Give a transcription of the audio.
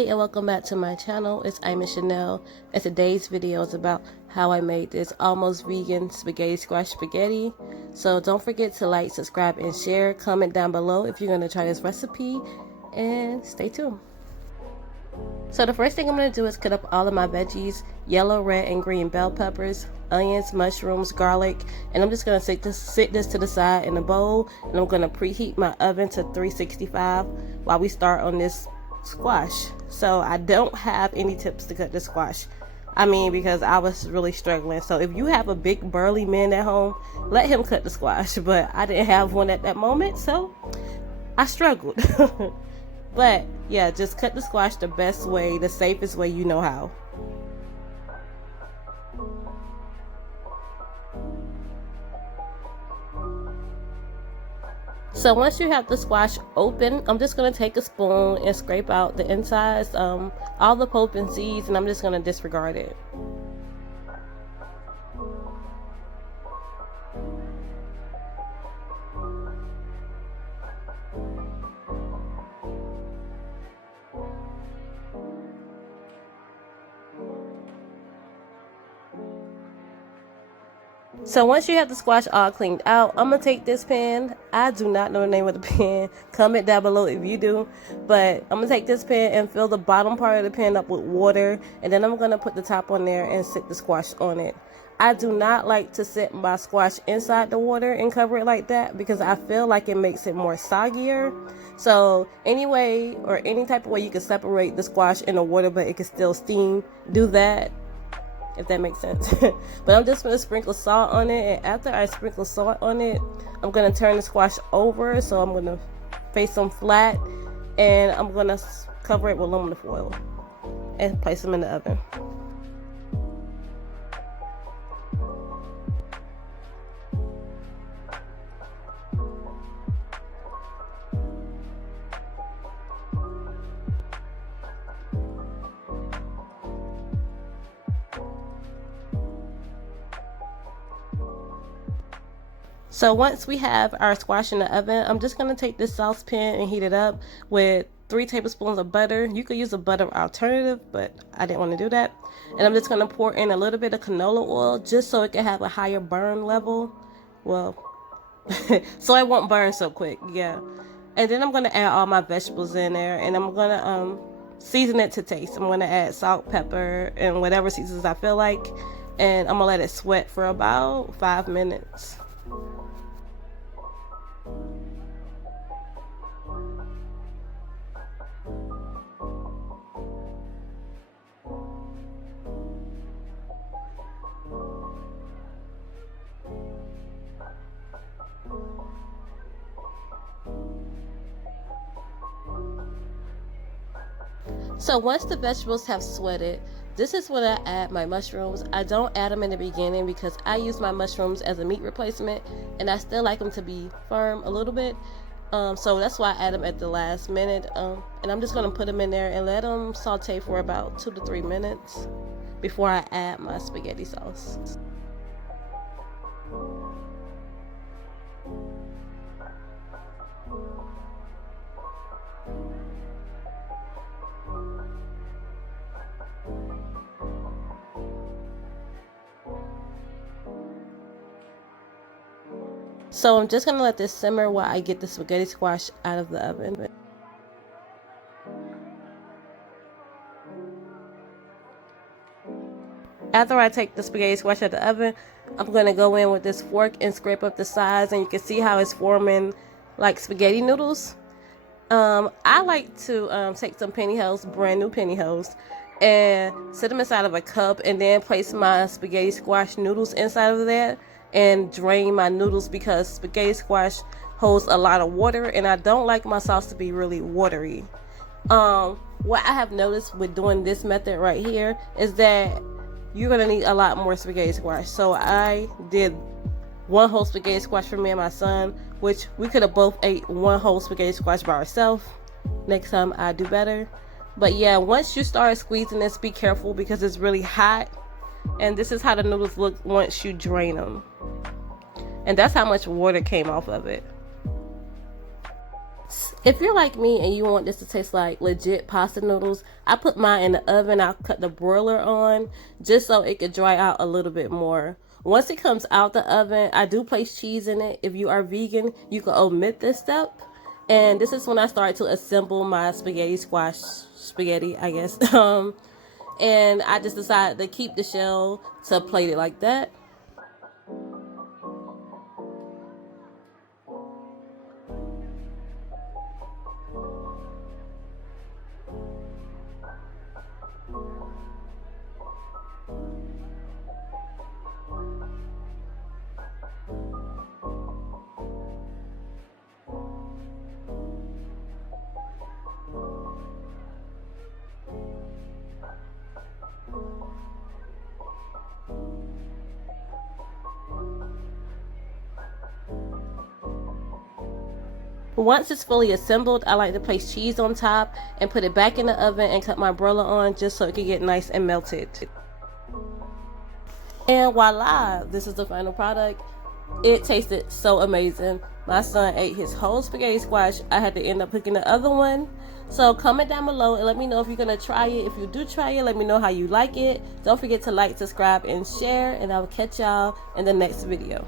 Hey, and welcome back to my channel. It's I'm Chanel, and today's video is about how I made this almost vegan spaghetti squash spaghetti. So don't forget to like, subscribe, and share. Comment down below if you're going to try this recipe, and stay tuned. So the first thing I'm going to do is cut up all of my veggies: yellow, red, and green bell peppers, onions, mushrooms, garlic, and I'm just going to sit this to the side in a bowl, and I'm going to preheat my oven to 365 while we start on this squash. So I don't have any tips to cut the squash. Because I was really struggling. So if you have a big burly man at home, let him cut the squash, but I didn't have one at that moment, so I struggled. But yeah, just cut the squash the best way, the safest way you know how. So once you have the squash open, I'm just going to take a spoon and scrape out the insides, all the pulp and seeds, and I'm just going to disregard it. So once you have the squash all cleaned out, I'm going to take this pan. I do not know the name of the pan. Comment down below if you do. But I'm going to take this pan and fill the bottom part of the pan up with water. And then I'm going to put the top on there and sit the squash on it. I do not like to sit my squash inside the water and cover it like that, because I feel like it makes it more soggier. So anyway, or any type of way you can separate the squash in the water but it can still steam, do that, if that makes sense. But I'm just going to sprinkle salt on it, and after I sprinkle salt on it, I'm going to turn the squash over. So I'm going to face them flat, and I'm going to cover it with aluminum foil and place them in the oven. So once we have our squash in the oven, I'm just going to take this saucepan and heat it up with 3 tablespoons of butter. You could use a butter alternative, but I didn't want to do that. And I'm just going to pour in a little bit of canola oil just so it can have a higher burn level. Well, so it won't burn so quick, yeah. And then I'm going to add all my vegetables in there, and I'm going to season it to taste. I'm going to add salt, pepper, and whatever seasons I feel like. And I'm going to let it sweat for about 5 minutes. So once the vegetables have sweated, this is when I add my mushrooms. I don't add them in the beginning because I use my mushrooms as a meat replacement, and I still like them to be firm a little bit. So that's why I add them at the last minute. And I'm just going to put them in there and let them saute for about 2 to 3 minutes before I add my spaghetti sauce. So I'm just going to let this simmer while I get the spaghetti squash out of the oven. After I take the spaghetti squash out of the oven, I'm going to go in with this fork and scrape up the sides, and you can see how it's forming like spaghetti noodles. I like to take some pantyhose, brand new pantyhose, and set them inside of a cup, and then place my spaghetti squash noodles inside of that and drain my noodles, because spaghetti squash holds a lot of water and I don't like my sauce to be really watery. What I have noticed with doing this method right here is that you're going to need a lot more spaghetti squash. So I did 1 whole spaghetti squash for me and my son, which we could have both ate 1 whole spaghetti squash by ourselves. Next time I do better. But yeah, once you start squeezing this, be careful because it's really hot. And this is how the noodles look once you drain them. And that's how much water came off of it. If you're like me and you want this to taste like legit pasta noodles, I put mine in the oven. I'll cut the broiler on just so it could dry out a little bit more. Once it comes out the oven, I do place cheese in it. If you are vegan, you can omit this step. And this is when I start to assemble my spaghetti squash spaghetti, I guess. And I just decided to keep the shell to plate it like that. Once it's fully assembled, I like to place cheese on top and put it back in the oven and cut my broiler on just so it can get nice and melted. And voila, this is the final product. It tasted so amazing. My son ate his whole spaghetti squash. I had to end up cooking the other one. So comment down below and let me know if you're going to try it. If you do try it, let me know how you like it. Don't forget to like, subscribe, and share. And I will catch y'all in the next video.